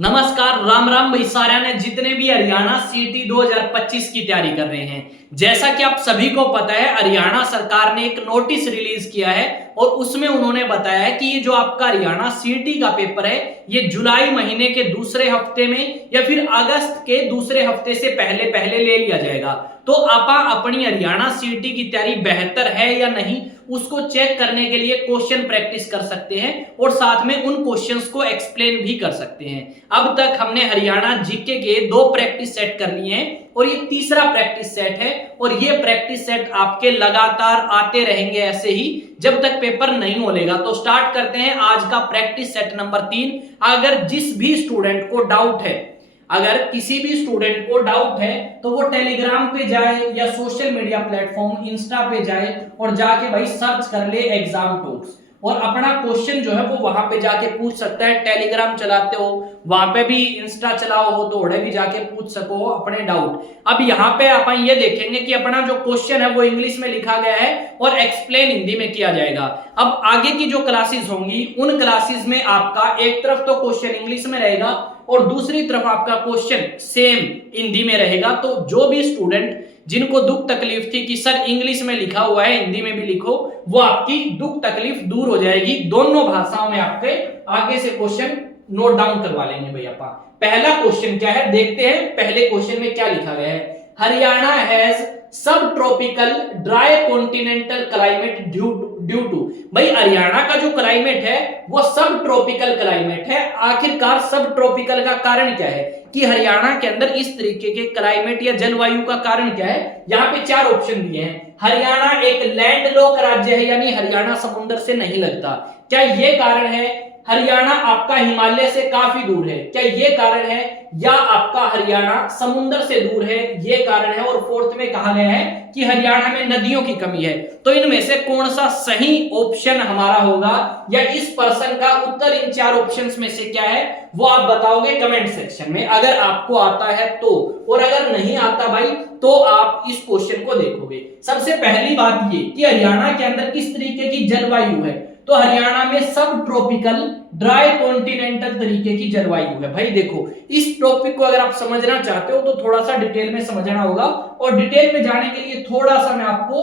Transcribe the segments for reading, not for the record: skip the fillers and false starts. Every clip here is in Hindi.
नमस्कार, राम राम भाई सारा ने जितने भी हरियाणा सीटी 2025 की तैयारी कर रहे हैं। जैसा कि आप सभी को पता है, हरियाणा सरकार ने एक नोटिस रिलीज किया है और उसमें उन्होंने बताया है कि ये जो आपका हरियाणा सीटी का पेपर है ये जुलाई महीने के दूसरे हफ्ते में या फिर अगस्त के दूसरे हफ्ते से पहले पहले ले लिया जाएगा। तो आप अपनी हरियाणा सीटी की तैयारी बेहतर है या नहीं उसको चेक करने के लिए क्वेश्चन प्रैक्टिस कर सकते हैं और साथ में उन क्वेश्चंस को एक्सप्लेन भी कर सकते हैं। अब तक हमने हरियाणा जीके के 2 प्रैक्टिस सेट कर लिए हैं और ये तीसरा प्रैक्टिस सेट है और ये प्रैक्टिस सेट आपके लगातार आते रहेंगे ऐसे ही जब तक पेपर नहीं होलेगा। तो स्टार्ट करते हैं आज का प्रैक्टिस सेट नंबर 3। अगर जिस भी स्टूडेंट को डाउट है, अगर किसी भी स्टूडेंट को डाउट है तो वो टेलीग्राम पे जाए या सोशल मीडिया प्लेटफॉर्म इंस्टा पे जाए और जाके भाई सर्च कर ले एग्जाम टॉक्स और अपना क्वेश्चन जो है वो वहां पे जाके पूछ सकता है। टेलीग्राम चलाते हो वहां पे भी, इंस्टा चलाओ हो तो उड़े भी जाके पूछ सको हो अपने डाउट। अब यहाँ पे आप ये देखेंगे कि अपना जो क्वेश्चन है वो इंग्लिश में लिखा गया है और एक्सप्लेन हिंदी में किया जाएगा। अब आगे की जो क्लासेस होंगी उन क्लासेस में आपका एक तरफ तो क्वेश्चन इंग्लिश में रहेगा और दूसरी तरफ आपका क्वेश्चन सेम हिंदी में रहेगा। तो जो भी स्टूडेंट जिनको दुख तकलीफ थी कि सर इंग्लिश में लिखा हुआ है हिंदी में भी लिखो, वो आपकी दुख तकलीफ दूर हो जाएगी। दोनों भाषाओं में आपके आगे से क्वेश्चन नोट डाउन करवा लेंगे भैया। पहला क्वेश्चन क्या है देखते हैं। पहले क्वेश्चन में क्या लिखा गया है, Haryana has subtropical dry continental climate due to. भाई हरियाणा का जो क्लाइमेट है वो सब ट्रॉपिकल क्लाइमेट है। आखिरकार सब ट्रॉपिकल का कारण क्या है कि हरियाणा के अंदर इस तरीके के क्लाइमेट या जलवायु का कारण क्या है। यहाँ पे 4 ऑप्शन दिए हैं। हरियाणा एक लैंडलॉक राज्य है यानी हरियाणा समुद्र से नहीं लगता, क्या ये कारण है। हरियाणा आपका हिमालय से काफी दूर है, क्या ये कारण है। या आपका हरियाणा समुद्र से दूर है, ये कारण है। और फोर्थ में कहा गया है कि हरियाणा में नदियों की कमी है। तो इनमें से कौन सा सही ऑप्शन हमारा होगा या इस पर्सन का उत्तर इन 4 ऑप्शंस में से क्या है वो आप बताओगे कमेंट सेक्शन में, अगर आपको आता है तो। और अगर नहीं आता भाई तो आप इस क्वेश्चन को देखोगे। सबसे पहली बात ये कि हरियाणा के अंदर किस तरीके की जलवायु है, तो हरियाणा में सब ट्रॉपिकल ड्राई कॉन्टिनेंटल तरीके की जलवायु है। भाई देखो, इस टॉपिक को अगर आप समझना चाहते हो तो थोड़ा सा डिटेल में समझना होगा और डिटेल में जाने के लिए थोड़ा सा मैं आपको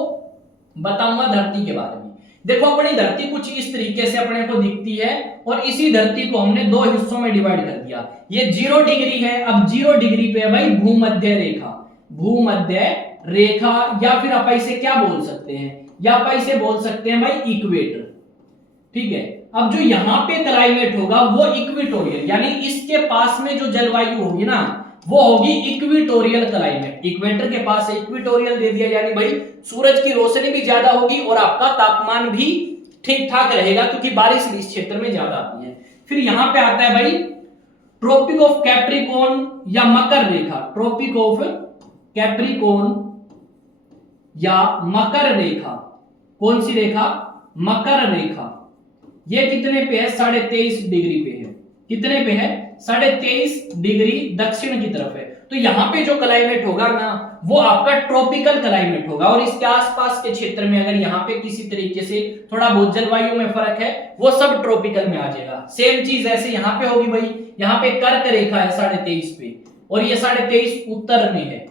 बताऊंगा धरती के बारे में। देखो, अपनी धरती कुछ इस तरीके से अपने को दिखती है और इसी धरती को हमने 2 हिस्सों में डिवाइड कर दिया। ये 0 डिग्री है। अब 0 डिग्री पे है भाई भूमध्य रेखा, भूमध्य रेखा या फिर आप इसे क्या बोल सकते हैं, या आप इसे बोल सकते हैं भाई इक्वेटर। ठीक है। अब जो यहाँ पे क्लाइमेट होगा वो इक्वेटोरियल, यानी इसके पास में जो जलवायु होगी ना वो होगी इक्वेटोरियल क्लाइमेट। इक्वेटर के पास इक्वेटोरियल दे दिया, यानी भाई सूरज की रोशनी भी ज्यादा होगी और आपका तापमान भी ठीक ठाक रहेगा क्योंकि बारिश इस क्षेत्र में ज्यादा आती है। फिर यहाँ पे आता है भाई ट्रॉपिक ऑफ कैप्रिकॉर्न या मकर रेखा। ट्रॉपिक ऑफ कैप्रिकॉर्न या मकर रेखा, कौन सी रेखा, मकर रेखा। ये कितने पे है, 23.5 डिग्री पे है। कितने पे है, 23.5 डिग्री दक्षिण की तरफ है। तो यहाँ पे जो क्लाइमेट होगा ना वो आपका ट्रॉपिकल क्लाइमेट होगा और इसके आसपास के क्षेत्र में अगर यहाँ पे किसी तरीके से थोड़ा बहुत जलवायु में फर्क है वो सब ट्रॉपिकल में आ जाएगा। सेम चीज ऐसे यहाँ पे होगी भाई। यहाँ पे कर्क रेखा है 23.5 पे और ये 23.5 उत्तर में है।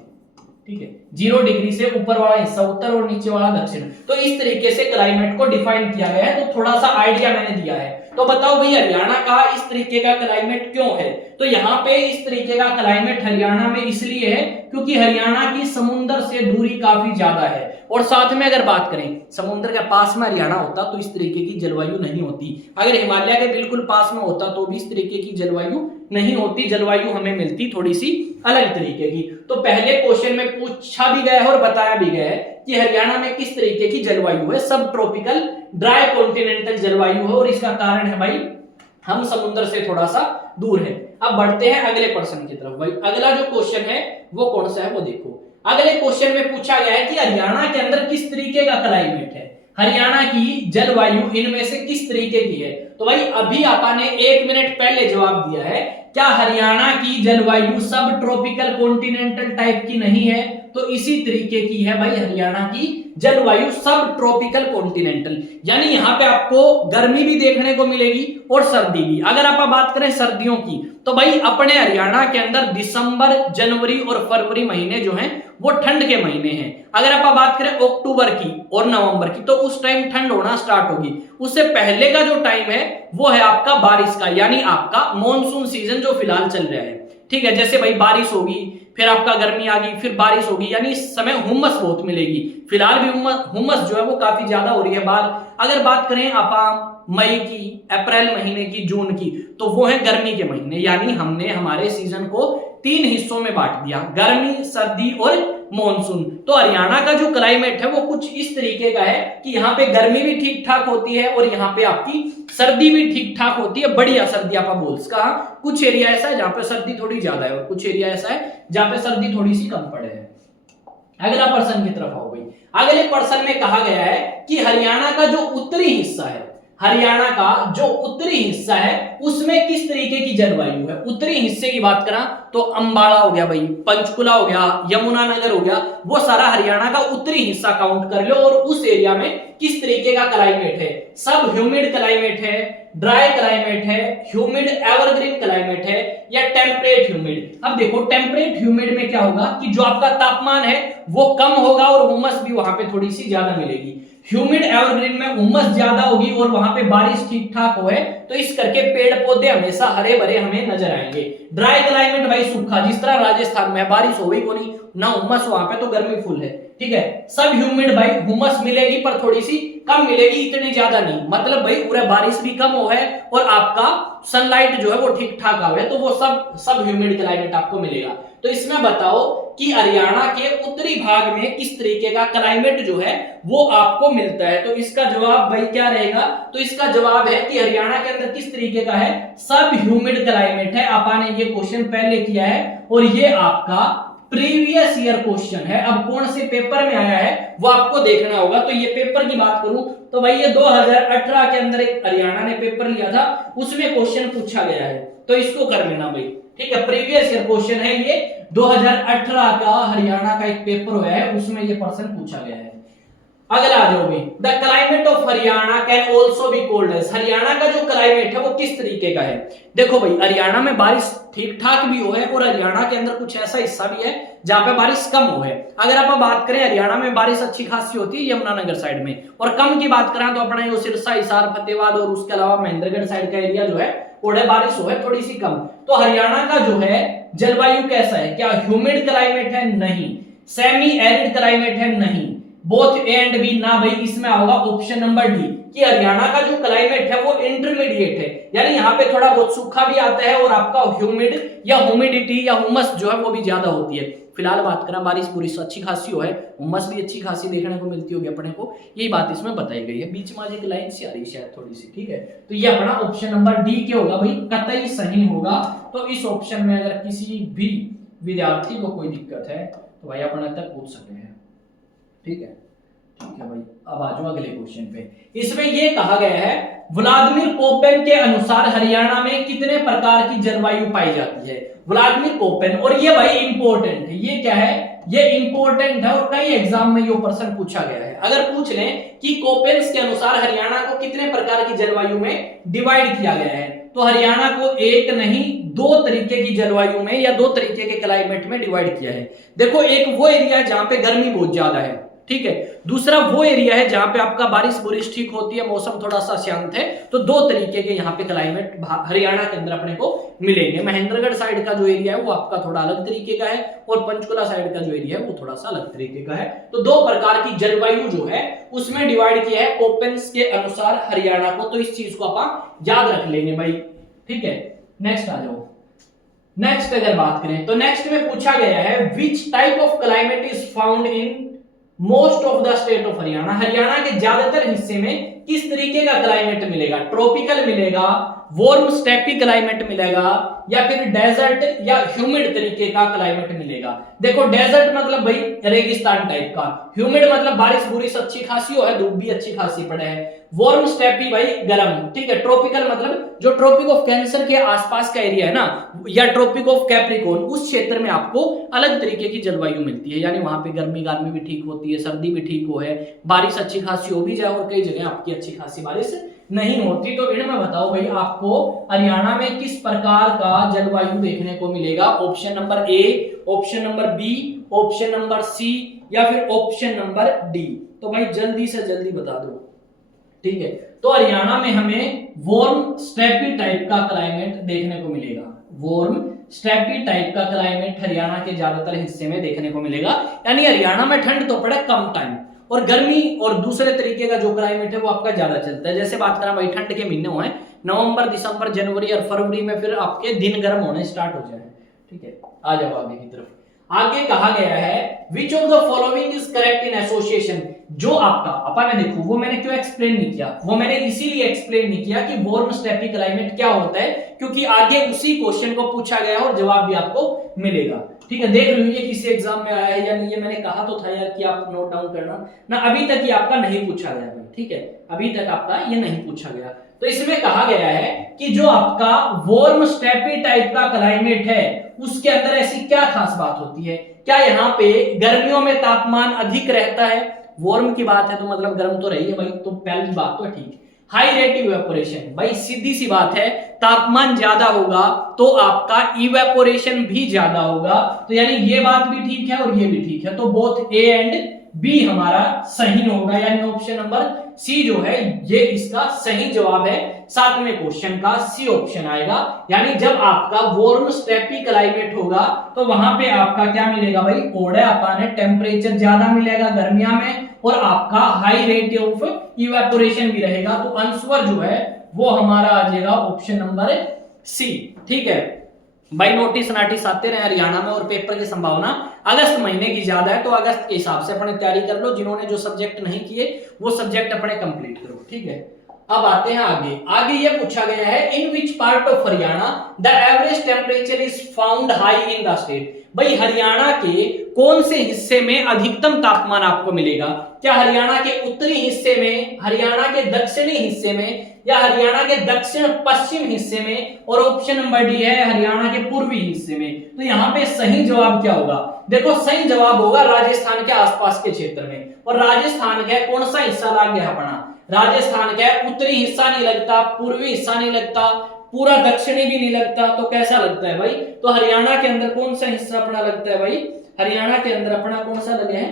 ठीक है, 0 डिग्री से ऊपर वाला हिस्सा उत्तर और नीचे वाला दक्षिण। तो इस तरीके से क्लाइमेट को डिफाइन किया गया है। तो थोड़ा सा आइडिया मैंने दिया है। तो बताओ भाई हरियाणा का इस तरीके का क्लाइमेट क्यों है। तो यहाँ पे इस तरीके का क्लाइमेट हरियाणा में इसलिए है क्योंकि हरियाणा की समुद्र से दूरी काफी ज्यादा है और साथ में अगर बात करें समुद्र के पास में हरियाणा होता तो इस तरीके की जलवायु नहीं होती। अगर हिमालय के बिल्कुल पास में होता तो भी इस तरीके की जलवायु नहीं होती। जलवायु हमें मिलती थोड़ी सी अलग तरीके की। तो पहले क्वेश्चन में पूछा भी गया है और बताया भी गया है कि हरियाणा में किस तरीके की जलवायु है, सब ट्रॉपिकल ड्राई कॉन्टिनेंटल जलवायु है और इसका कारण है भाई हम समुद्र से थोड़ा सा दूर है। अब बढ़ते हैं अगले प्रश्न की तरफ। भाई अगला जो क्वेश्चन है वो कौन सा है वो देखो। अगले क्वेश्चन में पूछा गया है कि हरियाणा के अंदर किस तरीके का क्लाइमेट है, हरियाणा की जलवायु इनमें से किस तरीके की है। तो भाई अभी आपने 1 मिनट पहले जवाब दिया है, क्या हरियाणा की जलवायु सब ट्रॉपिकल कॉन्टिनेंटल टाइप की नहीं है। तो इसी तरीके की है भाई हरियाणा की जलवायु, सब ट्रॉपिकल कॉन्टिनेंटल, यानी यहाँ पे आपको गर्मी भी देखने को मिलेगी और सर्दी भी। अगर आप बात करें सर्दियों की तो भाई अपने हरियाणा के अंदर दिसंबर, जनवरी और फरवरी महीने जो हैं वो ठंड के महीने हैं। अगर आप बात करें अक्टूबर की और नवंबर की तो उस टाइम ठंड होना स्टार्ट होगी। उससे पहले का जो टाइम है वो है आपका बारिश का, यानी आपका मॉनसून सीजन जो फिलहाल चल रहा है। ठीक है, जैसे भाई बारिश होगी, फिर आपका गर्मी आ गई, फिर बारिश होगी, यानी इस समय हुमस बहुत मिलेगी। फिलहाल भी हुमस जो है वो काफी ज्यादा हो रही है बाहर। अगर बात करें आप मई की, अप्रैल महीने की, जून की, तो वो है गर्मी के महीने। यानी हमने हमारे सीजन को 3 हिस्सों में बांट दिया, गर्मी, सर्दी और मॉनसून। तो हरियाणा का जो क्लाइमेट है वो कुछ इस तरीके का है कि यहाँ पे गर्मी भी ठीक ठाक होती है और यहाँ पे आपकी सर्दी भी ठीक ठाक होती है, बढ़िया सर्दी आप बोल सकते। कुछ एरिया ऐसा है जहां पे सर्दी थोड़ी ज्यादा है और कुछ एरिया ऐसा है जहां पे सर्दी थोड़ी सी कम पड़े है। अगला पर्सन की तरफ आओ भाई। अगले पर्सन में कहा गया है कि हरियाणा का जो उत्तरी हिस्सा है, हरियाणा का जो उत्तरी हिस्सा है उसमें किस तरीके की जलवायु है। उत्तरी हिस्से की बात करा तो अंबाला हो गया भाई, पंचकुला हो गया, यमुनानगर हो गया, वो सारा हरियाणा का उत्तरी हिस्सा काउंट कर लो। और उस एरिया में किस तरीके का क्लाइमेट है, सब ह्यूमिड क्लाइमेट है, ड्राई क्लाइमेट है, ह्यूमिड एवरग्रीन क्लाइमेट है या टेम्परेट ह्यूमिड। अब देखो टेम्परेट ह्यूमिड में क्या होगा कि जो आपका तापमान है वो कम होगा और उमस भी वहां पे थोड़ी सी ज्यादा मिलेगी। ह्यूमिड एवरग्रीन में उमस ज्यादा होगी और वहां पे बारिश ठीक ठाक हो है, तो इस करके पेड़ पौधे हमेशा हरे भरे हमें नजर आएंगे। ड्राई क्लाइमेट भाई सूखा, जिस तरह राजस्थान में बारिश हो गई को नहीं ना उमस, वहां पे तो गर्मी फुल है। ठीक है, सब ह्यूमिड भाई, उमस मिलेगी पर थोड़ी सी कम मिलेगी, इतनी ज्यादा नहीं। मतलब भाई पूरा बारिश भी कम हो है और आपका सनलाइट जो है वो ठीक ठाक आ है, तो वो सब ह्यूमिड क्लाइमेट आपको मिलेगा। तो इसमें बताओ कि हरियाणा के उत्तरी भाग में किस तरीके का क्लाइमेट जो है वो आपको मिलता है। तो इसका जवाब भाई क्या रहेगा, तो इसका जवाब है कि हरियाणा के अंदर किस तरीके का है, सब ह्यूमिड क्लाइमेट है। आपने ये क्वेश्चन पहले किया है और ये आपका प्रीवियस ईयर क्वेश्चन है। अब कौन से पेपर में आया है वो आपको देखना होगा। तो ये पेपर की बात करूं तो भाई ये 2018 के अंदर एक हरियाणा ने पेपर लिया था, उसमें क्वेश्चन पूछा गया है, तो इसको कर लेना भाई। ठीक है, प्रीवियस ईयर क्वेश्चन है ये, 2018 का हरियाणा का एक पेपर हुआ है, उसमें ये प्रश्न पूछा गया है। अगला आ जाओ भाई, the climate of Haryana can also be called as. Haryana का जो क्लाइमेट है वो किस तरीके का है। देखो भाई हरियाणा में बारिश ठीक ठाक भी हो है और हरियाणा के अंदर कुछ ऐसा हिस्सा भी है जहां पे बारिश कम हो है। अगर आप बात करें हरियाणा में बारिश अच्छी खासी होती है यमुनानगर साइड में, और कम की बात करें तो अपना ये सिरसा, हिसार, फतेहाबाद और उसके अलावा महेंद्रगढ़ साइड का एरिया जो है थोड़े बारिश हो है थोड़ी सी कम। तो हरियाणा का जो है जलवायु कैसा है, क्या ह्यूमिड क्लाइमेट है, नहीं। सेमी एरिड क्लाइमेट है, नहीं। बोथ ए एंड बी, ना भाई। इसमें होगा ऑप्शन नंबर डी कि हरियाणा का जो क्लाइमेट है वो इंटरमीडिएट है, यानी यहाँ पे थोड़ा बहुत सूखा भी आता है और आपका ह्यूमिड या ह्यूमिडिटी या हुमस जो है वो भी ज्यादा होती है। फिलहाल बात करें बारिश पूरी अच्छी खासी हो है, उमस भी अच्छी खासी देखने को मिलती होगी अपने को, यही बात इसमें बताई गई है। बीच में एक लाइन सी आ रही शायद थोड़ी सी, ठीक है। तो ये अपना ऑप्शन नंबर डी क्या होगा भाई, कतई सही होगा। तो इस ऑप्शन में अगर किसी भी विद्यार्थी को कोई दिक्कत है तो भाई अपने तक पूछ सकते हैं। ठीक है, ठीक है भाई। अब आ जाओ अगले क्वेश्चन पे। इसमें यह कहा गया है व्लादिमीर कोपेन के अनुसार हरियाणा में कितने प्रकार की जलवायु पाई जाती है। व्लादिमीर कोपेन, और ये भाई इंपॉर्टेंट है, ये क्या है, ये इंपॉर्टेंट है और कई एग्जाम में ये प्रश्न पूछा गया है। अगर पूछ लें कि कोपेन्स के अनुसार हरियाणा को कितने प्रकार की जलवायु में डिवाइड किया गया है, तो हरियाणा को एक नहीं 2 तरीके की जलवायु में या 2 तरीके के क्लाइमेट में डिवाइड किया है। देखो, एक वो एरिया है जहां पे गर्मी बहुत ज्यादा है, ठीक है। दूसरा वो एरिया है जहां पे आपका बारिश ठीक होती है, मौसम थोड़ा सा शांत है। तो 2 तरीके के यहाँ पे क्लाइमेट हरियाणा के अंदर अपने को मिलेंगे। महेंद्रगढ़ साइड का जो एरिया है वो आपका थोड़ा अलग तरीके का है और पंचकुला साइड का जो एरिया है वो थोड़ा सा अलग तरीके का है। तो 2 प्रकार की जलवायु जो है उसमें डिवाइड किया है कोपेन्स के अनुसार हरियाणा को। तो इस चीज को आप याद रख लेंगे भाई, ठीक है। नेक्स्ट आ जाओ। नेक्स्ट अगर बात करें तो नेक्स्ट में पूछा गया है which type of climate is found in most of the state of Haryana. Haryana के ज्यादातर हिस्से में किस तरीके का क्लाइमेट मिलेगा, ट्रॉपिकल मिलेगा, वार्म स्टेपी क्लाइमेट मिलेगा या फिर डेजर्ट या ह्यूमिड तरीके का क्लाइमेट मिलेगा। देखो डेजर्ट मतलब भाई रेगिस्तान टाइप का, ह्यूमिड मतलब बारिश बुरिश अच्छी खासी हो है, धूप भी अच्छी खासी पड़े है, वार्म स्टेपी भाई गर्म, ठीक है। ट्रॉपिकल मतलब जो ट्रॉपिक ऑफ कैंसर के आसपास का एरिया है ना, या ट्रॉपिक ऑफ कैप्रिकॉर्न, उस क्षेत्र में आपको अलग तरीके की जलवायु मिलती है, यानी वहां पे गर्मी भी ठीक होती है, सर्दी भी ठीक हो है, बारिश अच्छी खासी हो भी जाए और कई जगह आपकी अच्छी खासी बारिश नहीं होती। तो इनमें बताओ भाई आपको हरियाणा में किस प्रकार का जलवायु देखने को मिलेगा? Option number A, option number B, option number C या फिर ऑप्शन नंबर डी? तो भाई जल्दी से जल्दी बता दो, ठीक है। तो हरियाणा में हमें वार्म स्टेपी टाइप का क्लाइमेट देखने को मिलेगा, वार्म स्टेपी टाइप का क्लाइमेट हरियाणा के ज्यादातर हिस्से में देखने को मिलेगा, यानी हरियाणा में ठंड तो पड़े कम टाइम और गर्मी और दूसरे तरीके का जो क्लाइमेट है वो आपका ज्यादा चलता है। जैसे बात करें भाई ठंड के महीने हुए नवंबर, दिसंबर, जनवरी और फरवरी में, फिर आपके दिन गर्म होने स्टार्ट हो जाए, ठीक है। आ जाओ आगे की तरफ। आगे कहा गया है which of the following is correct in association. जो आपका अपन ने देखो वो मैंने क्यों एक्सप्लेन नहीं किया, वो मैंने इसीलिए एक्सप्लेन नहीं किया कि वार्म स्टेपी क्लाइमेट क्या होता है, क्योंकि आगे उसी क्वेश्चन को पूछा गया और जवाब भी आपको मिलेगा, ठीक है। देख लीजिए किसी एग्जाम में आया है या नहीं, ये मैंने कहा तो था यार कि आप नोट डाउन करना ना, अभी तक ये आपका नहीं पूछा गया भाई, ठीक है, अभी तक आपका ये नहीं पूछा गया। तो इसमें कहा गया है कि जो आपका वार्म स्टेपी टाइप का क्लाइमेट है उसके अंदर ऐसी क्या खास बात होती है? क्या यहाँ पे गर्मियों में तापमान अधिक रहता है? वार्म की बात है तो मतलब गर्म तो रही है भाई, तो पहली बात तो ठीक। हाई रेट इवेपोरेशन, भाई सीधी सी बात है, तापमान ज्यादा होगा तो आपका इवेपोरेशन भी ज्यादा होगा, तो यानी ये बात भी ठीक है और ये भी ठीक है, तो बोथ ए एंड बी हमारा सही होगा, यानी ऑप्शन नंबर सी जो है ये इसका सही जवाब है। 7वें क्वेश्चन का सी ऑप्शन आएगा, यानी जब आपका वार्म स्टेपी क्लाइमेट होगा तो वहां पे आपका क्या मिलेगा भाई? ओडे अपाने टेम्परेचर ज्यादा मिलेगा गर्मिया में और आपका हाई रेट ऑफ इवेपोरेशन भी रहेगा, तो आंसर जो है वो हमारा आ जाएगा ऑप्शन नंबर सी, ठीक है। भाई नोटिस नाटिस आते रहे हरियाणा में और पेपर की संभावना अगस्त महीने की ज्यादा है, तो अगस्त के हिसाब से अपने तैयारी कर लो, जिन्होंने जो सब्जेक्ट नहीं किए वो सब्जेक्ट अपने कंप्लीट करो, ठीक है। अब आते हैं आगे। आगे ये पूछा गया है in which part of Haryana the average temperature is found high in the state. भाई हरियाणा के कौन से हिस्से में अधिकतम तापमान आपको मिलेगा? क्या हरियाणा के उत्तरी हिस्से में, हरियाणा के दक्षिणी हिस्से में, या हरियाणा के दक्षिण पश्चिम हिस्से में, और ऑप्शन नंबर डी है हरियाणा के पूर्वी हिस्से में। तो यहाँ पे सही जवाब क्या होगा? देखो सही जवाब होगा राजस्थान के आसपास के क्षेत्र में, और राजस्थान का कौन सा हिस्सा लग गया अपना? राजस्थान का उत्तरी हिस्सा नहीं लगता, पूर्वी हिस्सा नहीं लगता, पूरा दक्षिणी भी नहीं लगता, तो कैसा लगता है भाई? तो हरियाणा के अंदर कौन सा हिस्सा अपना लगता है भाई? हरियाणा के अंदर अपना कौन सा लगे है?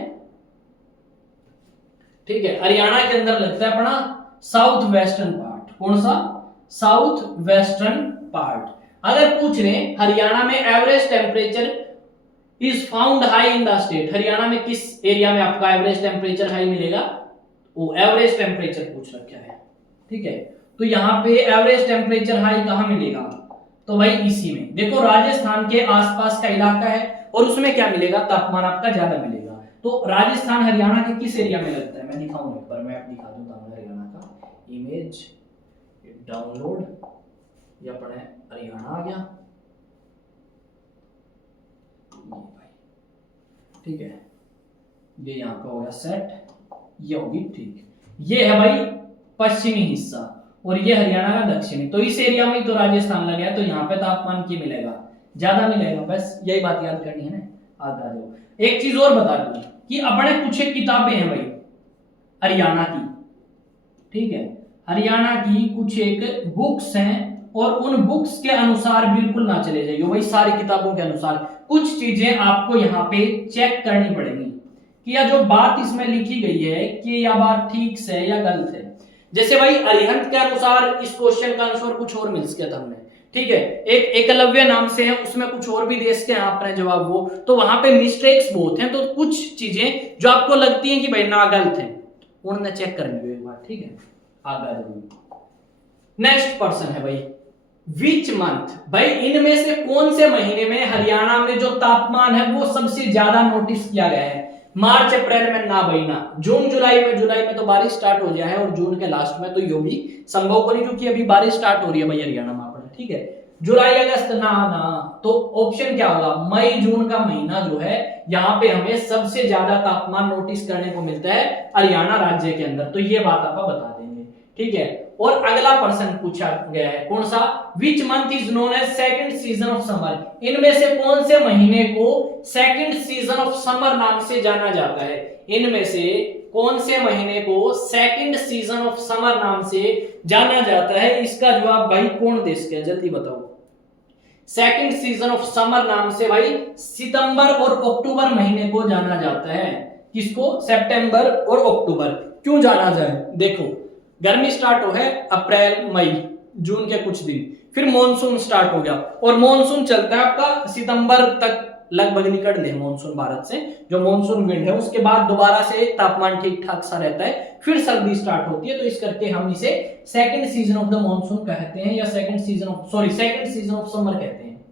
ठीक है, हरियाणा के अंदर लगता है अपना साउथ वेस्टर्न पार्ट। कौन सा? South western part. अगर पूछ रहे हरियाणा में average temperature is found high in the state, Haryana में किस एरिया में आपका एवरेज टेम्परेचर हाई मिलेगा? वो एवरेज टेम्परेचर पूछ रखा है, ठीक है। तो यहाँ पे एवरेज टेम्परेचर हाई कहां मिलेगा? तो भाई इसी में, देखो राजस्थान के आसपास का इलाका है और उसमें क्या मिलेगा? तापमान आपका ज्यादा मिलेगा। तो राजस्थान हरियाणा के किस एरिया में लगता है? मैं दिखाऊं एक बार, मैप दिखा दूं हरियाणा का, इमेज डाउनलोड, ये अपने हरियाणा आ गया, ठीक है, ये यहाँ का हो गया सेट, ये होगी ठीक। ये है भाई पश्चिमी हिस्सा और ये हरियाणा का दक्षिणी, तो इस एरिया में तो राजस्थान लगा है, तो यहाँ पे तापमान की मिलेगा? ज्यादा मिलेगा, बस यही बात याद करनी है ना। आगे आ जाओ। एक चीज और बता दूं कि अपने कुछ किताबें हैं भाई हरियाणा की, ठीक है, हरियाणा की कुछ एक बुक्स हैं और उन बुक्स के अनुसार बिल्कुल ना चले जाइए भाई, सारी किताबों के अनुसार कुछ चीजें आपको यहाँ पे चेक करनी पड़ेगी कि यह जो बात इसमें लिखी गई है कि यह बात ठीक है या गलत है। जैसे भाई अरिहंत के अनुसार इस क्वेश्चन का आंसर कुछ और मिल गया था हमने, ठीक है, एक एकलव्य नाम से है, उसमें कुछ और भी देश के हैं अपने जवाब वो, तो वहां पे मिस्टेक्स बहुत हैं, तो कुछ चीजें जो आपको लगती हैं कि भाई ना गलत है उन्हें चेक कर लियो एक बार, ठीक है। आगे आ जाओ। नेक्स्ट पर्सन है भाई विच मंथ, भाई इनमें से कौन से महीने में हरियाणा में जो तापमान है वो सबसे ज्यादा नोटिस किया गया है? मार्च अप्रैल में ना भाई ना, जून जुलाई में तो बारिश स्टार्ट हो गया है और जून के लास्ट में तो यो भी संभव को नहीं, क्योंकि अभी बारिश स्टार्ट हो रही है भाई हरियाणा में अपने, ठीक है। जुलाई अगस्त ना ना, तो ऑप्शन क्या होगा, मई जून का महीना जो है यहाँ पे हमें सबसे ज्यादा तापमान नोटिस करने को मिलता है हरियाणा राज्य के अंदर, तो ये बात आप बता देंगे, ठीक है। और अगला प्रश्न पूछा गया है कौन सा, which month is known as second season of summer, इनमें से कौन से महीने को सेकंड सीजन ऑफ समर नाम से जाना जाता है, इनमें से कौन से महीने को सेकंड सीजन ऑफ समर नाम से जाना जाता है, इसका जवाब भाई कौन दे सके, जल्दी बताओ। सेकंड सीजन ऑफ समर नाम से भाई सितंबर और अक्टूबर महीने को जाना जाता है, किसको, सितंबर और अक्टूबर। क्यों जाना जाए, देखो गर्मी स्टार्ट हो है अप्रैल मई जून के कुछ दिन, फिर मॉनसून स्टार्ट हो गया और मॉनसून चलता है आपका सितंबर तक लगभग निकल ले मॉनसून भारत से, जो मॉनसून विंड है, उसके बाद दोबारा से तापमान ठीक ठाक सा रहता है, फिर सर्दी स्टार्ट होती है, तो इस करके हम इसे second season of the monsoon कहते हैं या सेकंड सीजन ऑफ समर कहते हैं।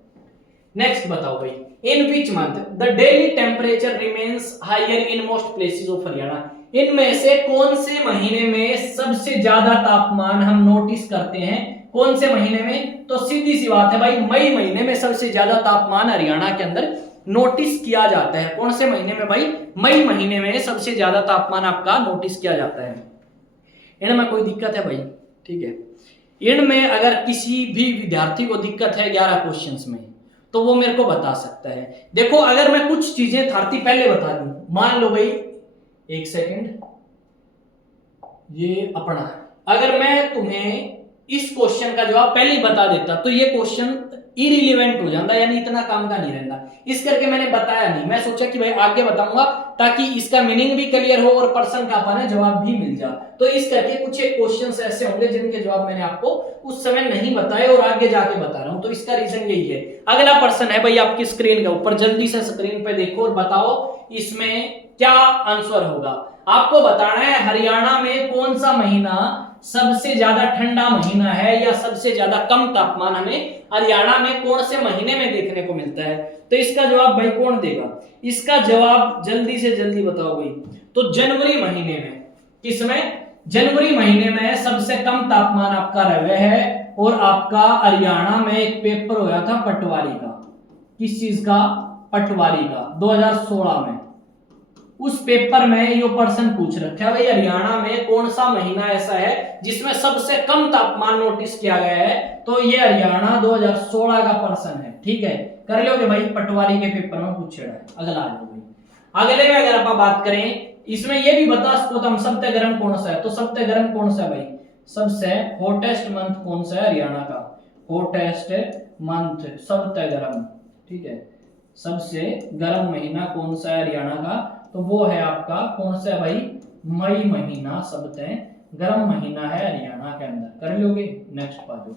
नेक्स्ट बताओ भाई, in which month the daily temperature remains higher in most places of Haryana, इनमें से कौन से महीने में सबसे ज्यादा तापमान हम नोटिस करते हैं, कौन से महीने में, तो सीधी सी बात है भाई मई महीने में सबसे ज्यादा तापमान हरियाणा के अंदर नोटिस किया जाता है। कौन से महीने में भाई, मई महीने में सबसे ज्यादा तापमान आपका नोटिस किया जाता है। इनमें कोई दिक्कत है भाई, ठीक है, इनमें अगर किसी भी विद्यार्थी को दिक्कत है 11 क्वेश्चंस में तो वो मेरे को बता सकता है। देखो अगर मैं कुछ चीजें थारती पहले बता दूं, मान लो भाई एक सेकंड, ये अपना, अगर मैं तुम्हें इस क्वेश्चन का जवाब पहले ही बता देता तो ये क्वेश्चन इरिलेवेंट हो जाता, यानी इतना काम का नहीं रहता, इस करके मैंने बताया नहीं, मैं सोचा कि भाई आगे बताऊंगा ताकि इसका मीनिंग भी क्लियर हो और पर्सन का अपना जवाब भी मिल जाए, तो इस करके कुछ एक क्वेश्चंस ऐसे होंगे जिनके जवाब मैंने आपको उस समय नहीं बताए और आगे जाके बता रहा हूं, तो इसका रीजन यही है। अगला पर्सन है भाई आपकी स्क्रीन के ऊपर, जल्दी से स्क्रीन पे देखो और बताओ इसमें क्या आंसर होगा। आपको बताना है हरियाणा में कौन सा महीना सबसे ज्यादा ठंडा महीना है या सबसे ज्यादा कम तापमान हमें हरियाणा में कौन से महीने में देखने को मिलता है, तो इसका जवाब भाई कौन देगा, इसका जवाब जल्दी से जल्दी बताओ भाई। तो जनवरी महीने में, किसमें, जनवरी महीने में सबसे कम तापमान आपका रहा है, और आपका हरियाणा में एक पेपर होया था पटवारी का, किस चीज का, पटवारी का, 2016 में, उस पेपर में ये पर्सन पूछ रखा है भाई हरियाणा में कौन सा महीना ऐसा है जिसमें सबसे कम तापमान नोटिस किया गया है, तो ये हरियाणा 2016 का पर्सन है, ठीक है, कर लोगे भाई, पटवारी के पेपर में पूछा है। अगला आ जाओ भाई, अगले में अगर आप बात करें, इसमें ये भी बता सको तो हम सबसे गर्म कौन सा है, तो सबसे गर्म कौन सा है भाई, सबसे हॉटेस्ट मंथ कौन सा है हरियाणा का, हॉटेस्ट मंथ सबसे गर्म, ठीक है, सबसे गर्म महीना कौन सा है हरियाणा का, तो वो है आपका कौन सा है भाई, मई महीना सबसे गर्म महीना है हरियाणा के अंदर, कर लोगे। नेक्स्ट बाजू,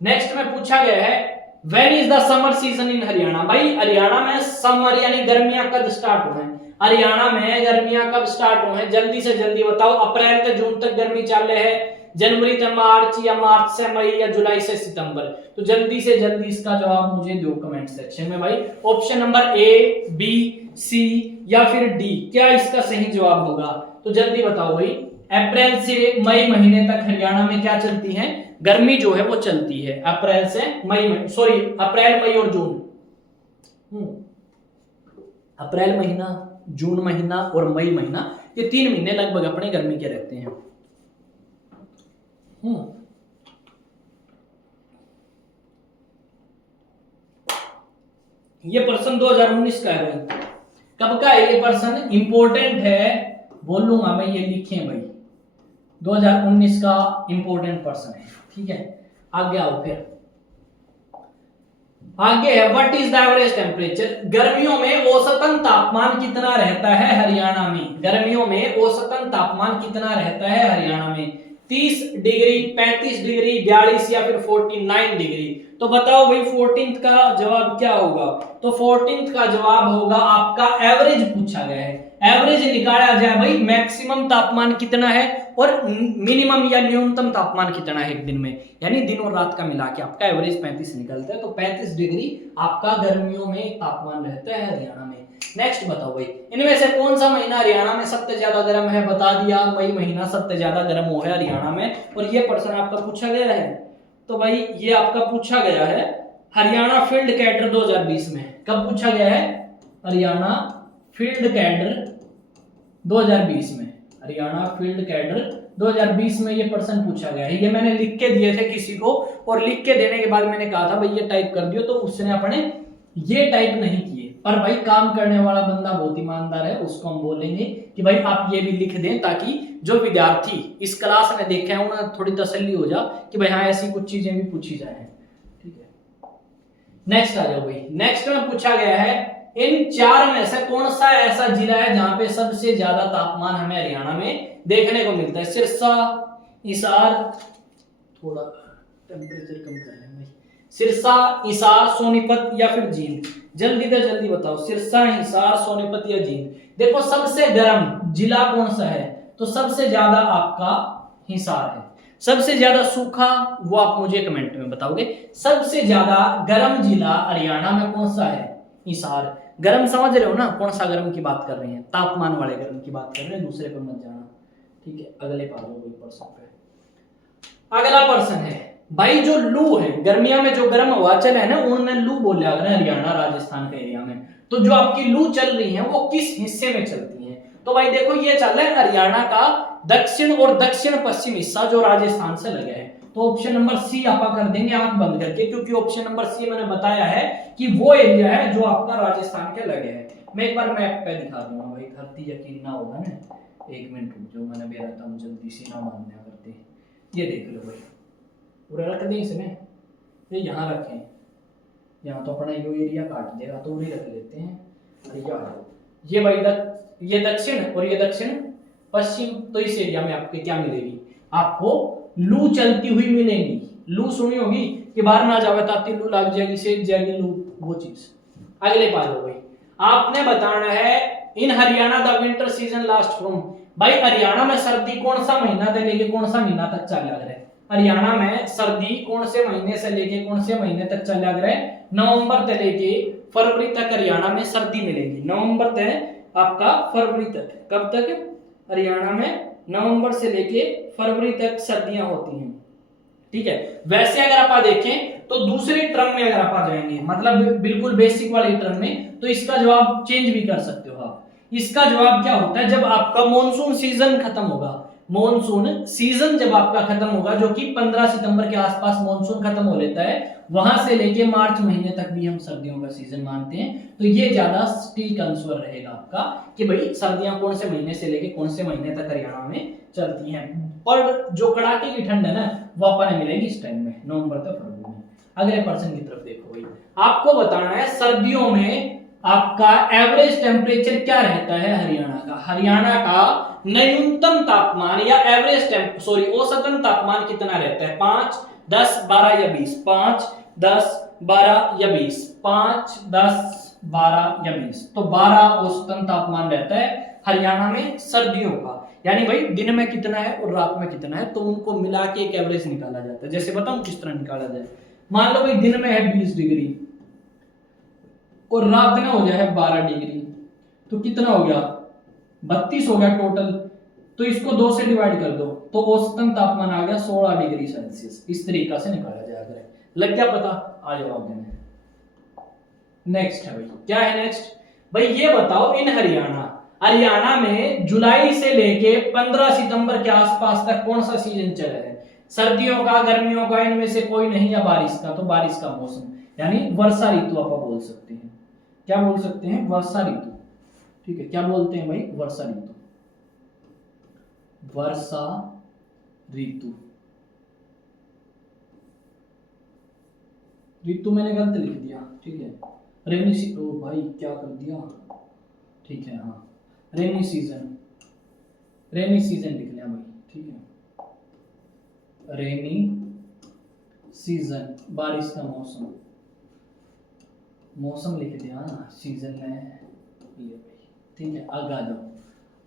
नेक्स्ट में पूछा गया है when is the summer season in Haryana, भाई हरियाणा में समर यानी गर्मियां कब स्टार्ट हो, हरियाणा में गर्मियां कब स्टार्ट हो, जल्दी से जल्दी बताओ। अप्रैल से जून तक गर्मी चल रही है, जनवरी से मार्च या मार्च से मई या जुलाई से सितंबर, तो जल्दी से जल्दी इसका जवाब मुझे दो कमेंट सेक्शन में भाई। ऑप्शन नंबर ए, बी, सी या फिर डी, क्या इसका सही जवाब होगा, तो जल्दी बताओ भाई। अप्रैल से मई महीने तक हरियाणा में क्या चलती है, गर्मी जो है वो चलती है, अप्रैल से मई, सॉरी अप्रैल मई और जून, अप्रैल महीना, जून महीना और मई महीना, ये 3 महीने लगभग अपने गर्मी के रहते हैं। ये पर्सन 2019 का है भाई, कब का है ये पर्सन, इंपॉर्टेंट है, बोलूंगा मैं, ये लिखे भाई 2019 का इंपॉर्टेंट पर्सन है, ठीक है। आगे आओ, फिर आगे है what is the average temperature, गर्मियों में औसतन तापमान कितना रहता है हरियाणा में, गर्मियों में औसतन तापमान कितना रहता है हरियाणा में, 30 डिग्री, 35 डिग्री, 42 या फिर 49 डिग्री, तो बताओ भाई 14th का जवाब क्या होगा? तो 14th का जवाब होगा आपका एवरेज पूछा गया है। एवरेज निकाला जाए भाई, मैक्सिमम तापमान कितना है और मिनिमम या न्यूनतम तापमान कितना है एक दिन में, यानी दिन और रात का मिला के आपका एवरेज 35 निकलता है। तो 35 डिग्री आपका गर्मियों में तापमान रहता है हरियाणा में। नेक्स्ट बताओ भाई, इनमें से कौन सा महीना हरियाणा में सबसे ज्यादा गर्म है? बता दिया, मई महीना सबसे ज्यादा गर्म हुआ है हरियाणा में। और ये प्रश्न आपका पूछा गया है, तो भाई ये आपका पूछा गया है हरियाणा फील्ड कैडर 2020 में। कब पूछा गया है? हरियाणा फील्ड कैडर 2020 में। हरियाणा फील्ड कैडर 2020 में ये प्रश्न पूछा गया है। ये मैंने लिख के दिए थे किसी को, और लिख के देने के बाद मैंने कहा था भाई ये टाइप कर दियो, तो उसने अपने ये टाइप नहीं किए। पर भाई काम करने वाला बंदा बहुत ईमानदार है, उसको हम बोलेंगे कि भाई आप ये भी लिख दें, ताकि जो विद्यार्थी इस क्लास में देखे हैं उन्हें थोड़ी तसल्ली हो जा कि भाई हाँ ऐसी कुछ चीजें भी पूछी जाए। ठीक है, नेक्स्ट आ जाओ भाई। नेक्स्ट में पूछा गया है इन चार में से कौन सा ऐसा जिला है जहां पे सबसे ज्यादा तापमान हमें हरियाणा में देखने को मिलता है? सिरसा, हिसार, थोड़ा टेम्परेचर कम कर रहे हैं भाई, सिरसा, हिसार, सोनीपत या फिर जींद? जल्दी से जल्दी बताओ, सिरसा, हिसार, सोनीपत या जींद? देखो सबसे गर्म जिला कौन सा है? तो सबसे ज्यादा आपका हिसार है। सबसे ज्यादा सूखा वो आप मुझे कमेंट में बताओगे। सबसे ज्यादा गर्म जिला हरियाणा में कौन सा है? हिसार। गर्म समझ रहे हो ना, कौन सा गर्म की बात कर रहे हैं? तापमान वाले गर्म की बात कर रहे हैं, दूसरे पे मत जाना। ठीक है, अगले पा लो कोई प्रश्न पे। अगला प्रश्न है भाई, जो लू है गर्मियों में जो गर्म हवा चल है ना, उन्हें लू बोले अगर हरियाणा राजस्थान के एरिया में। तो जो आपकी लू चल रही है वो किस हिस्से में चलती है? तो भाई देखो ये चल रहा है हरियाणा का दक्षिण और दक्षिण पश्चिम हिस्सा जो राजस्थान से लगे है। तो ऑप्शन नंबर सी आप कर देंगे आंख बंद करके, क्योंकि ऑप्शन नंबर सी मैंने बताया है कि वो एरिया है जो आपका राजस्थान के लगे है। मैं एक बार मैप पे दिखा दूंगा भाई, धरती यकीन ना होगा ना, एक मिनट रुक जाओ, मैंने भी रहता हूँ जल्दी से ना मानने करते। ये देख लो भाई, पूरा रख दें इसमें, ये यहाँ रखें, यहाँ तो अपना यो एरिया काट देगा, तो उन्हें रख लेते हैं। अरे ये भाई ये दक्षिण और ये दक्षिण पश्चिम, तो इस एरिया में आपके क्या मिलेगी? आपको लू चलती हुई मिलेगी। लू सुनी होगी कि बाहर ना जावे ताकि लू लग जाएगी, सेक जाएगी लू, वो चीज। अगले पा लो भाई, आपने बताना है in Haryana the winter season last from. भाई हरियाणा में सर्दी कौन सा महीना से लेके कौन सा महीना तक चल रहा है? हरियाणा में सर्दी कौन से महीने से लेके कौन से महीने तक चल रहा है? नवंबर से लेके फरवरी तक हरियाणा में सर्दी मिलेगी। नवंबर से आपका फरवरी तक। कब तक? हरियाणा में नवंबर से लेके फरवरी तक सर्दियां होती हैं। ठीक है, वैसे अगर आप देखें तो दूसरे टर्म में अगर आप जाएंगे, मतलब बिल्कुल बेसिक वाले टर्म में, तो इसका जवाब चेंज भी कर सकते हो आप। इसका जवाब क्या होता है? जब आपका मॉनसून सीजन खत्म होगा, मॉनसून सीजन जब आपका खत्म होगा, जो कि 15 सितंबर के आसपास मॉनसून खत्म हो लेता है, वहां से लेके मार्च महीने तक भी हम सर्दियों का सीजन मानते हैं। तो ये ज्यादा ठीक आंसर रहेगा आपका कि भाई सर्दियां कौन से महीने से लेके कौन से महीने तक हरियाणा में चलती हैं। और जो कड़ाके की ठंड है ना, वो अपन मिलेगी इस टाइम में, नवंबर तक फरवरी में। अगले पर्सन की तरफ देखो भाई, आपको बताना है सर्दियों में आपका एवरेज टेम्परेचर क्या रहता है हरियाणा का? हरियाणा का न्यूनतम तापमान या एवरेज औसतन तापमान कितना रहता है? 5, 10, 12 या 20? 5, 10, 12 या 20? 5, 10, 12 या 20? तो 12 औसतन तापमान रहता है हरियाणा में सर्दियों का। यानी भाई दिन में कितना है और रात में कितना है, तो उनको मिला के एक एवरेज निकाला जाता है। जैसे बताऊं किस तरह निकाला जाए। मान लो भाई दिन में है 20 डिग्री और रात में हो जाए 12 डिग्री, तो कितना हो गया? 32 हो गया टोटल। तो इसको 2 से डिवाइड कर दो, तो औसतन तापमान आ गया 16 डिग्री सेल्सियस। इस तरीका से निकाला जाएगा। लग गया पता? आ जाओ आगे में। नेक्स्ट है भाई, क्या है नेक्स्ट? भाई ये बताओ इन हरियाणा में जुलाई से लेके 15 सितंबर के आसपास तक कौन सा सीजन चल रहा है? सर्दियों का, गर्मियों का, इनमें से कोई नहीं, या बारिश का? तो बारिश का मौसम, यानी वर्षा ऋतु आप बोल सकते हैं। क्या बोल सकते हैं? वर्षा ऋतु। ठीक है, क्या बोलते हैं भाई? वर्षा ऋतु। वर्षा ऋतु। ऋतु मैंने गलत लिख दिया, ठीक है। रेनी सी, ओ भाई क्या कर दिया? ठीक है, हाँ रेनी सीजन, रेनी सीजन लिख लिया भाई, ठीक है। रेनी सीजन, बारिश का मौसम, मौसम लिख दिया ना, सीजन में ये, ठीक है। आगे आ जाओ।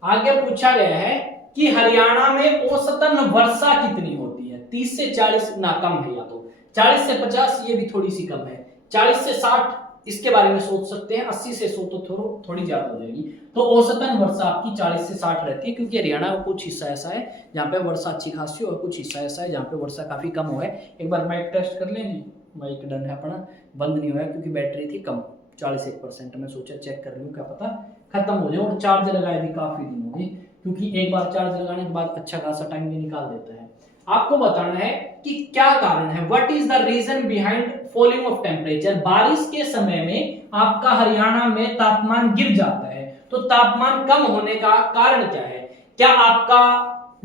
आगे पूछा गया है कि हरियाणा में औसतन वर्षा कितनी होती है? 30 से 40 ना कम है, या तो 40 से 50, ये भी थोड़ी सी कम है, 40 से 60 इसके बारे में सोच सकते हैं, 80 से 100 तो थोड़ी ज्यादा हो जाएगी। तो औसतन वर्षा आपकी 40 से 60 रहती है, क्योंकि हरियाणा का कुछ हिस्सा ऐसा है जहाँ पे वर्षा अच्छी खासी हो और कुछ हिस्सा ऐसा है जहाँ पे वर्षा काफी कम हो है। एक बार माइक टेस्ट कर लें जी, माइक डन है अपना, बंद नहीं हुआ क्योंकि बैटरी थी कम 41%, मैं सोचा चेक कर लूँ क्या पता खत्म हो जाए। और चार्ज लगाए भी काफी दिन हो गए, क्योंकि एक बार चार्ज लगाने के बाद अच्छा खासा टाइम भी निकाल देता है। आपको बताना है कि क्या कारण है, what is the reason behind falling of temperature. बारिश के समय में आपका हरियाणा में तापमान गिर जाता है, तो तापमान कम होने का कारण क्या है? क्या आपका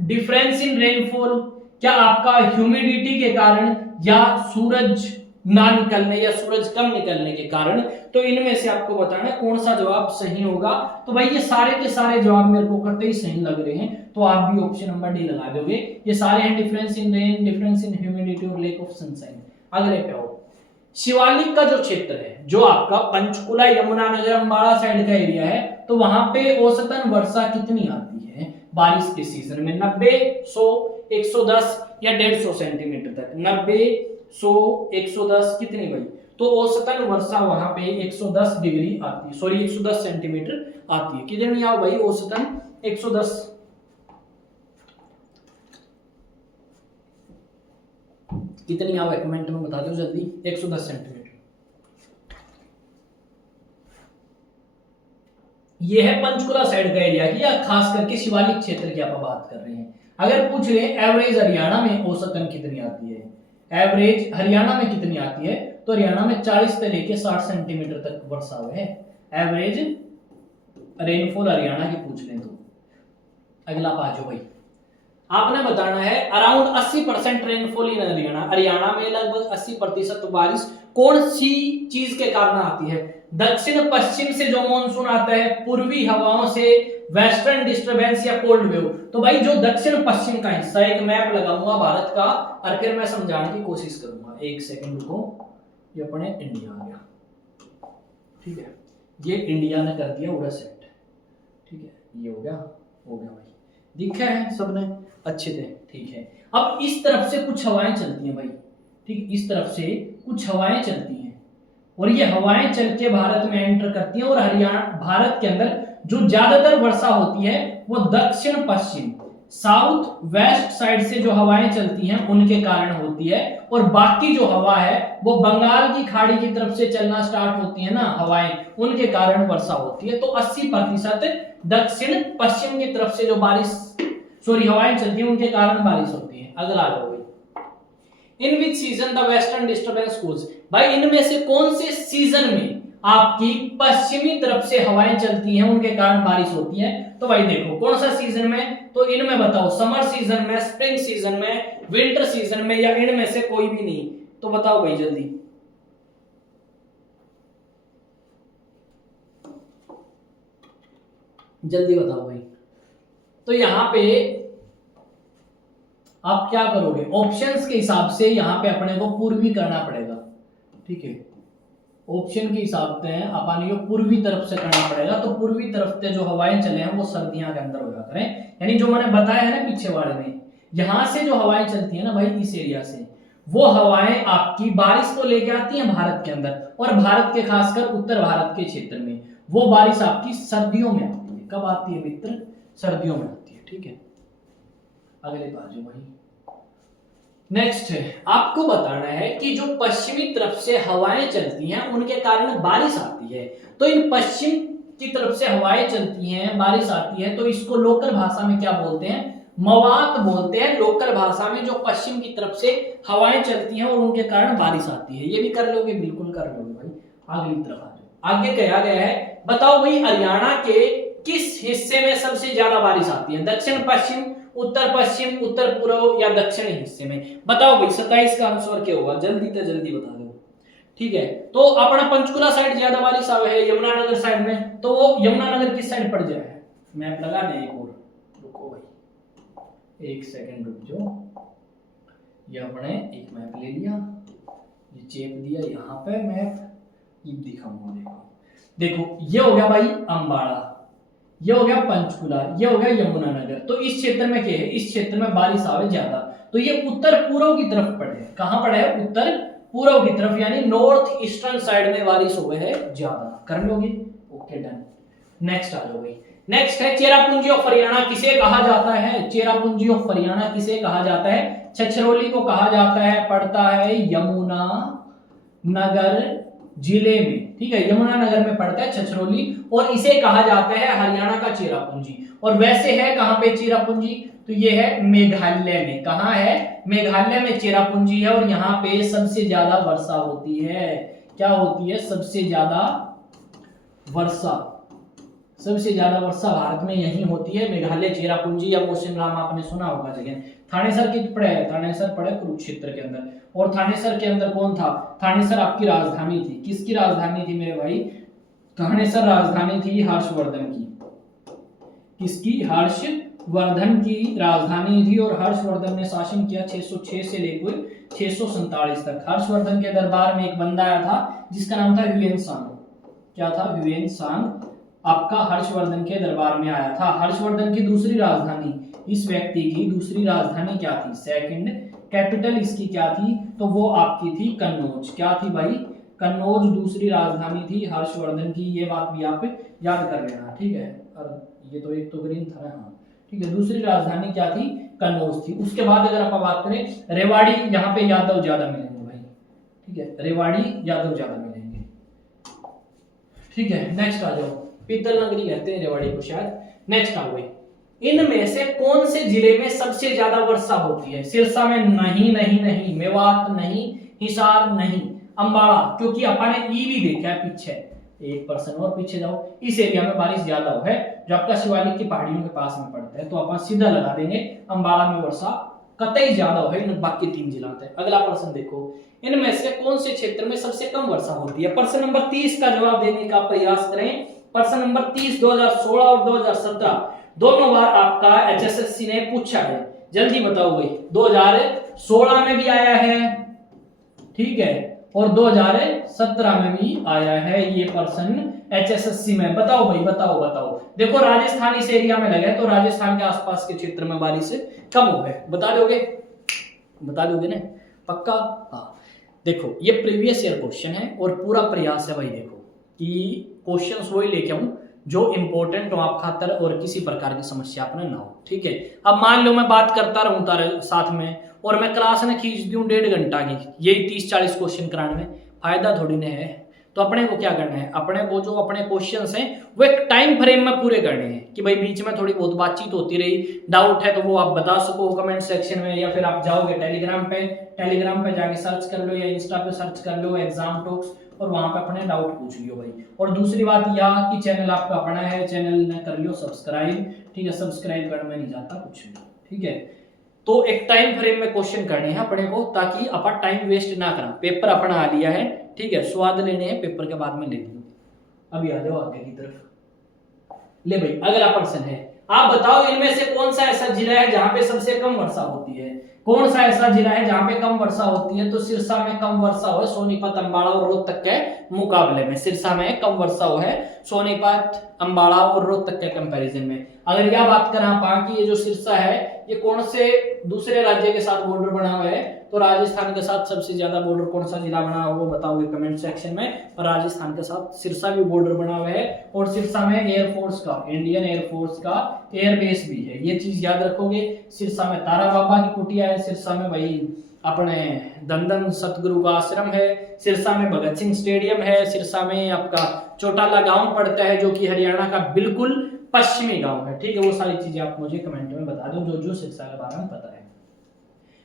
डिफरेंस इन रेनफॉल, क्या आपका ह्यूमिडिटी के कारण, या सूरज ना निकलने या सूरज कम निकलने के कारण? तो इनमें से आपको बताना है कौन सा जवाब सही होगा। तो भाई ये सारे के सारे जवाब मेरे को कतई सही लग रहे हैं, तो आप भी ऑप्शन नंबर डी लगा दोगे। ये सारे हैं difference in rain, difference in humidity और लेक ऑफ सनशाइन। अगले पे आओ। शिवालिक का जो क्षेत्र है, जो आपका पंचकुला, यमुनानगर, अंबाला साइड का एरिया है, तो वहां पे औसतन वर्षा कितनी आती है बारिश के सीजन में? 90, 100, 110 या 150 सेंटीमीटर तक? 90, 100, 110, कितनी भाई? तो औसतन वर्षा वहां पे 110 डिग्री आती है, सॉरी 110 सेंटीमीटर आती है। कितनी आओ भाई? औसतन 110। कितनी आओ कमेंट में बता दो जल्दी। 110 सेंटीमीटर। ये है पंचकुला साइड का एरिया की, या खास करके शिवालिक क्षेत्र की आप बात कर रहे हैं। अगर पूछ रहे हैं एवरेज हरियाणा में औसतन कितनी आती है, एवरेज हरियाणा में कितनी आती है, तो हरियाणा में 40 से लेके 60 सेंटीमीटर तक वर्षा हुई है। एवरेज रेनफॉल हरियाणा की पूछ लें तो। अगला पाजो भाई, आपने बताना है around 80% rainfall in Haryana. Haryana में लगभग 80% बारिश कौन सी चीज के कारण आती है? दक्षिण पश्चिम से जो मानसून आता है, पूर्वी हवाओं से, वेस्टर्न डिस्टरबेंस या कोल्ड वेव। तो भाई जो दक्षिण पश्चिम का हिस्सा, एक मैप लगाऊंगा भारत का और फिर मैं समझाने की कोशिश करूंगा। एक सेकंड रुको, ये अपने इंडिया आ गया, ठीक है, ये इंडिया ने कर दिया पूरा सेट, ठीक है, ये हो गया भाई, दिखा है सबने अच्छे से, ठीक है। अब इस तरफ से कुछ हवाएं चलती हैं भाई, ठीक, इस तरफ से कुछ हवाएं चलती हैं और ये हवाएं चल के भारत में एंटर करती हैं, और हरियाणा, भारत के अंदर जो ज्यादातर वर्षा होती है वो दक्षिण पश्चिम, साउथ वेस्ट साइड से जो हवाएं चलती हैं उनके कारण होती है, और बाकी जो हवा है वो बंगाल की खाड़ी की तरफ से चलना स्टार्ट होती है ना हवाएं, उनके कारण वर्षा होती है। तो 80% दक्षिण पश्चिम की तरफ से जो हवाएं चलती हैं उनके कारण बारिश होती है। अगला आ जाओ, in which season the western disturbance cause. भाई इनमें से कौन से सीजन में आपकी पश्चिमी तरफ से हवाएं चलती हैं उनके कारण बारिश होती है? तो भाई देखो कौन सा सीजन में, तो इनमें बताओ, समर सीजन में, स्प्रिंग सीजन में, विंटर सीजन में, या इनमें से कोई भी नहीं? तो बताओ भाई जल्दी, जल्दी बताओ भाई। तो यहां पे आप क्या करोगे, ऑप्शंस के हिसाब से यहां पे अपने को पूर्वी करना पड़ेगा, ठीक है, ऑप्शन के हिसाब से अपन को पूर्वी तरफ से करना पड़ेगा। तो पूर्वी तरफ से जो हवाएं चले हैं वो सर्दियां के अंदर हो जाते हैं, यानी जो मैंने बताया है ना पीछे वाले में, यहां से जो हवाएं चलती है ना भाई इस एरिया से, वो हवाएं आपकी बारिश को लेके आती हैं भारत के अंदर, और भारत के खासकर उत्तर भारत के क्षेत्र में वो बारिश आपकी सर्दियों में आती है। कब आती है मित्र? सर्दियों में आती है, ठीक है। अगले बाजू वही नेक्स्ट है, आपको बताना है कि जो पश्चिमी तरफ से हवाएं चलती हैं उनके कारण बारिश आती है। तो इन पश्चिम की तरफ से हवाएं चलती हैं, बारिश आती है, तो इसको लोकल भाषा में क्या बोलते हैं? मवात बोलते हैं लोकल भाषा में। जो पश्चिम की तरफ से हवाएं चलती हैं और उनके कारण बारिश आती है। ये भी कर लोगे, बिल्कुल कर लोगे भाई। अगली तरफ आ जाओ, आगे कहा गया है, बताओ भाई हरियाणा के किस हिस्से में सबसे ज्यादा बारिश आती है? दक्षिण पश्चिम, उत्तर पश्चिम, उत्तर पूर्व या दक्षिणी हिस्से में? बताओ भाई 27 का आंसर क्या होगा? जल्दी से जल्दी बता दो, ठीक है। तो अपना पंचकुला साइड ज्यादा बारिश आवे है, यमुनानगर साइड में, तो वो यमुनानगर किस साइड पड़ जाए? मैप लगा दे एक और, रुको भाई एक सेकंड रुक जाओ, ये अपने एक मैप ले लिया, ये चेप दिया यहाँ पे मैप, ये दिखाऊंगा। देखो ये हो गया भाई अम्बाड़ा, ये हो गया पंचकुला, ये हो गया यमुनानगर। तो इस क्षेत्र में क्या है, इस क्षेत्र में बारिश आवे ज्यादा, तो ये उत्तर पूर्व की तरफ पड़े। कहां पड़े है, उत्तर पूर्व की तरफ, यानी नॉर्थ ईस्टर्न साइड में बारिश हुए है ज्यादा। कर लोगे, ओके डन। नेक्स्ट आ जाओ भाई। नेक्स्ट है चेरापूंजी ऑफ हरियाणा किसे कहा जाता है, चेरापूंजी ऑफ हरियाणा किसे कहा जाता है, छछरौली को कहा जाता है, पड़ता है यमुना नगर जिले में, ठीक है, यमुनानगर में पड़ता है छछरौली, और इसे कहा जाता है हरियाणा का चेरापूंजी। और वैसे है कहां पे चेरापूंजी, तो ये है मेघालय में। कहां है, मेघालय में चेरापूंजी है, और यहाँ पे सबसे ज्यादा वर्षा होती है। क्या होती है, सबसे ज्यादा वर्षा, सबसे ज्यादा वर्षा भारत में यही होती है, मेघालय चेरापूंजी या मौसिनराम आपने सुना होगा जगह। थानेसर की पड़े है, थानेसर पड़े कुरुक्षेत्र के अंदर, और थानेसर के अंदर कौन था, थानेसर आपकी राजधानी थी। किसकी राजधानी थी मेरे भाई, थानेसर राजधानी थी हर्षवर्धन की। किसकी, हर्षवर्धन की राजधानी थी, और हर्षवर्धन ने शासन किया 606 से लेकर 647 तक। हर्षवर्धन के दरबार में एक बंदा आया था जिसका नाम था ह्यूएन सांग। क्या था, ह्यूएन सांग आपका हर्षवर्धन के दरबार में आया था। हर्षवर्धन की दूसरी राजधानी, इस व्यक्ति की दूसरी राजधानी क्या थी, सेकंड कैपिटल इसकी क्या थी, तो वो आपकी थी कन्नौज। क्या थी भाई, कन्नौज दूसरी राजधानी थी हर्षवर्धन की। ये बात भी आप याद कर लेना, ठीक है। और ये तो एक तो ग्रीन था ना, हाँ ठीक है। दूसरी राजधानी क्या थी, कन्नौज थी। उसके बाद अगर आप बात करें रेवाड़ी, यहाँ पे यादव ज्यादा मिलेंगे भाई, ठीक है, रेवाड़ी यादव ज्यादा मिलेंगे, ठीक है। नेक्स्ट आ जाओ, पीतल नगरी कहते हैं रेवाड़ी को शायद। नेक्स्ट आओ भाई, इनमें से कौन से जिले में सबसे ज्यादा वर्षा होती है, सिरसा में नहीं, नहीं नहीं, मेवात नहीं, हिसार नहीं, अम्बाड़ा, क्योंकि अपन ने ई भी देखा है पीछे, 1% और पीछे जाओ, इस एरिया में बारिश ज्यादा है जो आपका शिवालिक की पहाड़ियों के पास में पड़ता है, तो अपन सीधा लगा देंगे अम्बाड़ा में वर्षा कतई ज्यादा है, बाकी 3 जिला है। अगला प्रश्न देखो, इनमें से कौन से क्षेत्र में सबसे कम वर्षा होती है। प्रश्न नंबर 30 का जवाब देने का प्रयास करें। प्रश्न नंबर 30 2016 और 2017 दोनों बार आपका एचएसएससी ने पूछा है, जल्दी बताओ भाई। 2016 में भी आया है, ठीक है, और 2017 में भी आया है ये प्रश्न एचएसएससी में। बताओ भाई, बताओ बताओ। देखो राजस्थान इस एरिया में लगा है, तो राजस्थान के आसपास के क्षेत्र में बारिश कम हो है। बता दोगे, बता दोगे ना पक्का, हाँ। देखो ये प्रीवियस ईयर क्वेश्चन है, और पूरा प्रयास है भाई देखो कि क्वेश्चंस वही लेके आऊं जो इंपॉर्टेंट हो आप खातर, और किसी प्रकार की समस्या अपने ना हो, ठीक है। अब मान लो मैं बात करता रहूं तारे साथ में, और मैं क्लास में खींच दूं 1.5 घंटा की, यही 30-40 क्वेश्चन कराने में फायदा थोड़ी ना है। तो अपने को क्या करना है, अपने को जो अपने क्वेश्चंस हैं वो एक टाइम फ्रेम में पूरे करने हैं, कि भाई बीच में थोड़ी बहुत बातचीत होती रही, डाउट है तो वो आप बता सको कमेंट सेक्शन में, या फिर आप जाओगे टेलीग्राम पे जाके सर्च कर लो, या इंस्टा पे सर्च कर लो एग्जाम टॉक्स, और वहां पे अपने डाउट पूछ लियो भाई। और दूसरी बात यह कि चैनल आपका अपना है, चैनल ने कर लियो सब्सक्राइब, ठीक है, सब्सक्राइब करने में नहीं जाता कुछ भी, ठीक है। तो एक टाइम फ्रेम में क्वेश्चन करने हैं अपने को, ताकि अपन टाइम वेस्ट ना करा। पेपर अपना आ लिया है, ठीक है, स्वाद लेने हैं पेपर के बाद में ले लियो। अभी आ जाओ आगे की तरफ। ले भाई अगला प्रश्न है, आप बताओ इनमें से कौन सा ऐसा जिला है जहां पे सबसे कम वर्षा होती है। कौन सा ऐसा जिला है जहां पे कम वर्षा होती है, तो सिरसा में कम वर्षा हो, सोनीपत, अम्बाड़ा और रोहतक के मुकाबले में सिरसा में कम वर्षा हो है, सोनीपत, अम्बाड़ा और रोहतक के कंपैरिजन में। अगर यह बात करें आप कि ये जो सिरसा है ये कौन से दूसरे राज्य के साथ बॉर्डर बना हुआ है, तो राजस्थान के साथ सबसे ज्यादा बॉर्डर कौन सा जिला बना हुआ वो बताओगे कमेंट सेक्शन में। और राजस्थान के साथ सिरसा भी बॉर्डर बना हुआ है, और सिरसा में एयरफोर्स का, इंडियन एयरफोर्स का एयरबेस भी है, ये चीज याद रखोगे। सिरसा में तारा बाबा की कुटिया है, सिरसा में भाई अपने दंदन सतगुरु का आश्रम है, सिरसा में भगत सिंह स्टेडियम है, सिरसा में आपका चौटाला गांव पड़ता है जो कि हरियाणा का बिल्कुल पश्चिमी गांव है, ठीक है। वो सारी चीजें आप मुझे कमेंट में बता दो जो सिरसा के बारे में पता है।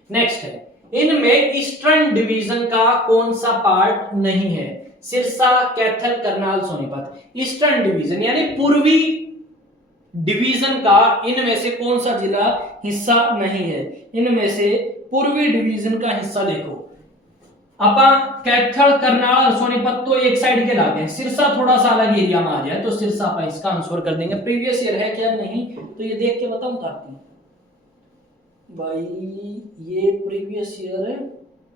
नेक्स्ट है, इनमें ईस्टर्न डिवीजन का कौन सा पार्ट नहीं है। सिरसा, कैथल, करनाल, सोनीपत। ईस्टर्न डिवीजन यानी पूर्वी डिवीजन का इनमें से कौन सा जिला हिस्सा नहीं है। इनमें से पूर्वी डिवीजन का हिस्सा देखो, अपन कैथल, करनाल और सोनीपत तो एक साइड के लागे हैं, सिरसा थोड़ा सा अलग एरिया में आ जाए तो सिरसा पर इसका आंसर कर देंगे। प्रीवियस ईयर है क्या नहीं, तो ये देख के बताऊं ताकि भाई ये प्रीवियस ईयर है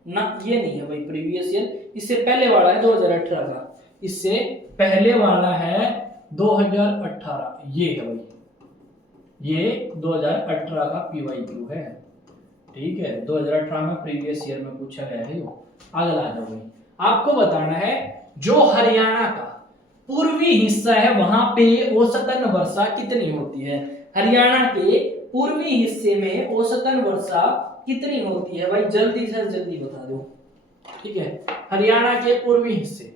ना, ये नहीं है भाई प्रीवियस ईयर, इससे पहले वाला है 2018 का, इससे पहले वाला है 2018, ये है भाई, ये 2018 का PYQ है, ठीक है, 2018 में प्रीवियस ईयर में पूछा गया है। अगला आ जाओ भाई, आपको बताना है जो हरियाणा का पूर्वी हिस्सा है वहां पे औसतन वर्षा कितनी होती है। हरियाणा के पूर्वी हिस्से में औसतन वर्षा कितनी होती है भाई, जल्दी से जल्दी बता दो, ठीक है, हरियाणा के पूर्वी हिस्से,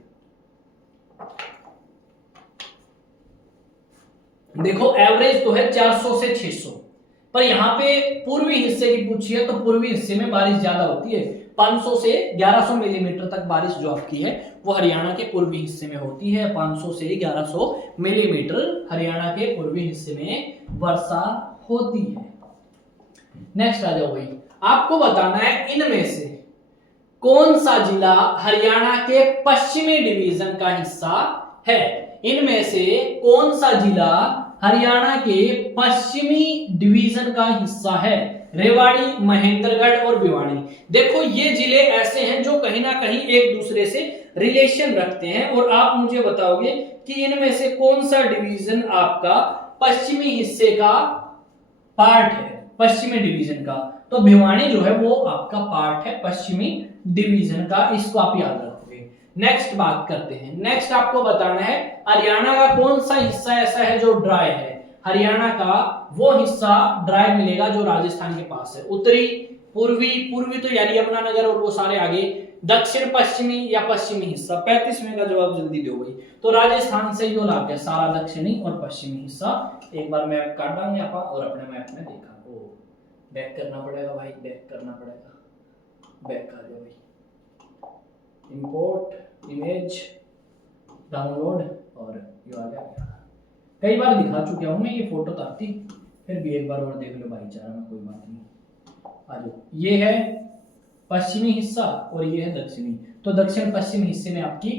देखो एवरेज तो है 400 से 600, पर यहाँ पे पूर्वी हिस्से की पूछी है तो पूर्वी हिस्से में बारिश ज्यादा होती है, 500 से 1100 मिलीमीटर तक बारिश जो आपकी है वो हरियाणा के पूर्वी हिस्से में होती है, 500 से 1100 मिलीमीटर हरियाणा के पूर्वी हिस्से में वर्षा होती है। नेक्स्ट आ जाओ भाई, आपको बताना है इनमें से कौन सा जिला हरियाणा के पश्चिमी डिवीजन का हिस्सा है, इनमें से कौन सा जिला हरियाणा के पश्चिमी डिवीजन का हिस्सा है। रेवाड़ी, महेंद्रगढ़ और भिवानी। देखो ये जिले ऐसे हैं जो कहीं ना कहीं एक दूसरे से रिलेशन रखते हैं और आप मुझे बताओगे कि इनमें से कौन सा डिवीजन आपका पश्चिमी हिस्से का पार्ट है, पश्चिमी डिवीजन का। तो भिवानी जो है वो आपका पार्ट है पश्चिमी डिवीजन का, इसको आप याद रखोगे। नेक्स्ट बात करते हैं, नेक्स्ट आपको बताना है हरियाणा का कौन सा हिस्सा ऐसा है जो ड्राई है। हरियाणा का वो हिस्सा ड्राई मिलेगा जो राजस्थान के पास है। उत्तरी, पूर्वी, पूर्वी तो यानी यमुनानगर और वो सारे आगे, दक्षिण पश्चिमी या पश्चिमी हिस्सा। 35 का जवाब जल्दी दो भाई। तो राजस्थान से यो लाभ है सारा दक्षिणी और पश्चिमी हिस्सा। एक बार मैप काट डांगे आप और अपने मैप में देखा, ओ बैक करना पड़ेगा भाई, बैक करना पड़ेगा, बैक कर दो भाई, इंपोर्ट इमेज, डाउनलोड और ये आ गया। कई बार दिखा चुका हूं मैं ये फोटो ताकि फिर भी एक बार और देख लो भाईचारा में, कोई बात नहीं। आ जाओ, ये है पश्चिमी हिस्सा और ये है दक्षिणी। तो दक्षिण पश्चिम हिस्से में आपकी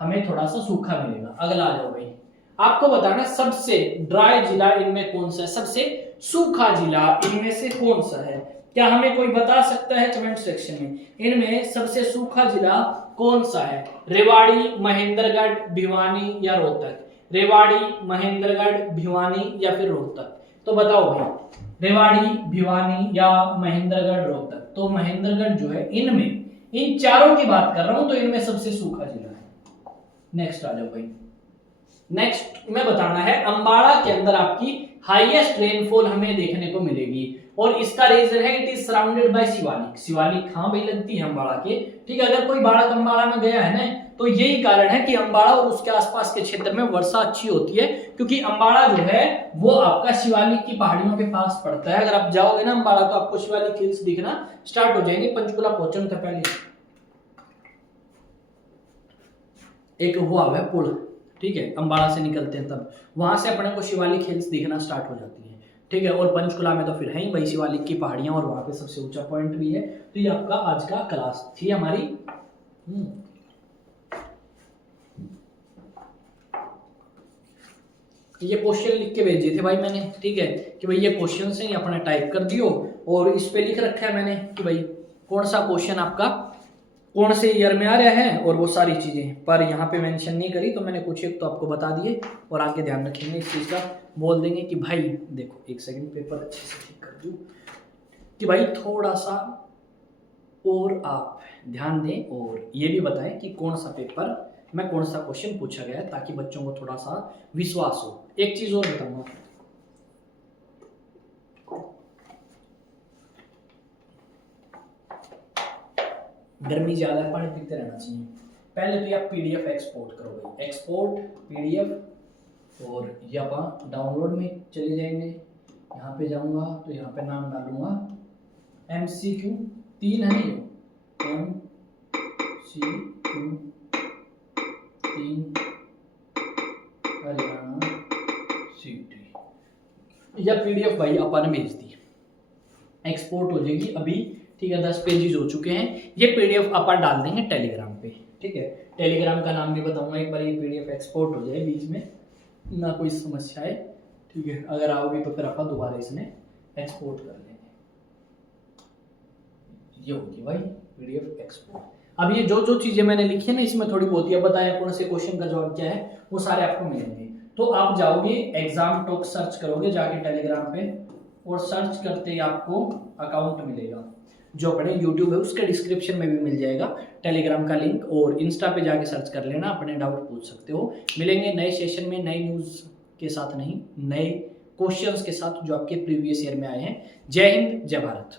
हमें थोड़ा सा सूखा मिलेगा। अगला आ जाओ भाई, आपको बताना सबसे ड्राई जिला इनमें कौन सा है, सबसे सूखा जिला इनमें से कौन सा है। क्या हमें कोई बता सकता है कमेंट सेक्शन में, इनमें सबसे सूखा जिला कौन सा है। रेवाड़ी, महेंद्रगढ़, भिवानी या रोहतक। रेवाड़ी, महेंद्रगढ़, भिवानी या फिर रोहतक। तो बताओ भाई, रेवाड़ी, भिवानी या महेंद्रगढ़, रोहतक। तो महेंद्रगढ़ जो है इनमें, इन चारों की बात कर रहा हूं, तो इनमें सबसे सूखा जिला है। नेक्स्ट आ जाओ भाई, नेक्स्ट में बताना है अंबाला के अंदर आपकी हाईएस्ट रेनफॉल हमें देखने को मिलेगी और इसका रीजन है it is surrounded by Shivalik. Shivalik कहां भाई लगती है, अंबाला के, ठीक है। अगर कोई बालक अंबाला में गया है ना, तो यही कारण है कि अंबाला और उसके आसपास के क्षेत्र में वर्षा अच्छी होती है, क्योंकि अंबाला जो है वो आपका शिवालिक की पहाड़ियों के पास पड़ता है। अगर आप जाओगे ना अंबाला तो आपको शिवालिक हिल्स दिखना स्टार्ट हो जाएंगे। पंचकुला पहुंचने से पहले एक वो है पुल, ठीक है, अंबाला से निकलते हैं तब वहां से अपने को शिवालिक हिल्स दिखना स्टार्ट हो जाती है, ठीक है। और पंचकुला में तो फिर है ही भाई शिवालिक की पहाड़ियां और वहां पे सबसे ऊंचा पॉइंट भी है। तो ये आपका आज का क्लास थी हमारी। ये क्वेश्चन लिख के भेजे थे भाई मैंने, ठीक है, कि भाई ये क्वेश्चन से अपने टाइप कर दियो और इस पे लिख रखा है मैंने कि भाई कौन सा क्वेश्चन आपका कौन से ईयर में आ रहा है और वो सारी चीजें, पर यहाँ पे मेंशन नहीं करी तो मैंने कुछ एक तो आपको बता दिए और आगे ध्यान रखेंगे इस चीज का। बोल देंगे कि भाई देखो एक सेकंड पेपर अच्छे से ठीक कर दूं कि भाई थोड़ा सा और आप ध्यान दें और ये भी बताएं कि कौन सा पेपर में कौन सा क्वेश्चन पूछा गया है, ताकि बच्चों को थोड़ा सा विश्वास हो। एक चीज और बताऊंगा, गर्मी ज्यादा है, पानी पीते रहना चाहिए। पहले तो ये आप पीडीएफ एक्सपोर्ट करो भाई, एक्सपोर्ट पीडीएफ, और ये आप डाउनलोड में चले जाएंगे। यहाँ पे जाऊंगा तो यहाँ पे नाम डालूंगा MCQ 3 है ये, MCQ 3 हरियाणा सिटी। या पीडीएफ भाई अपन भेज दी, एक्सपोर्ट हो जाएगी अभी, ठीक है। 10 पेजेस हो चुके हैं। ये पीडीएफ अपन डाल देंगे टेलीग्राम पे, ठीक है। टेलीग्राम का नाम भी बताऊंगा एक बार, ये पीडीएफ एक्सपोर्ट हो जाए बीच में ना कोई समस्या है, ठीक है। अगर आओगे तो फिर अपन दोबारा इसमें एक्सपोर्ट कर लेंगे। ये होगी भाई PDF एक्सपोर्ट। अब ये जो जो चीजें मैंने लिखी है ना, इसमें थोड़ी बहुत ये बताया कौन से क्वेश्चन का जवाब क्या है, वो सारे आपको मिलेंगे। तो आप जाओगे एग्जाम टॉक सर्च करोगे जाके टेलीग्राम पे, और सर्च करते ही आपको अकाउंट मिलेगा। जो अपने यूट्यूब है उसके डिस्क्रिप्शन में भी मिल जाएगा टेलीग्राम का लिंक, और इंस्टा पे जाके सर्च कर लेना, अपने डाउट पूछ सकते हो। मिलेंगे नए सेशन में नई न्यूज़ के साथ, नहीं नए क्वेश्चंस के साथ जो आपके प्रीवियस ईयर में आए हैं। जय हिंद, जय भारत।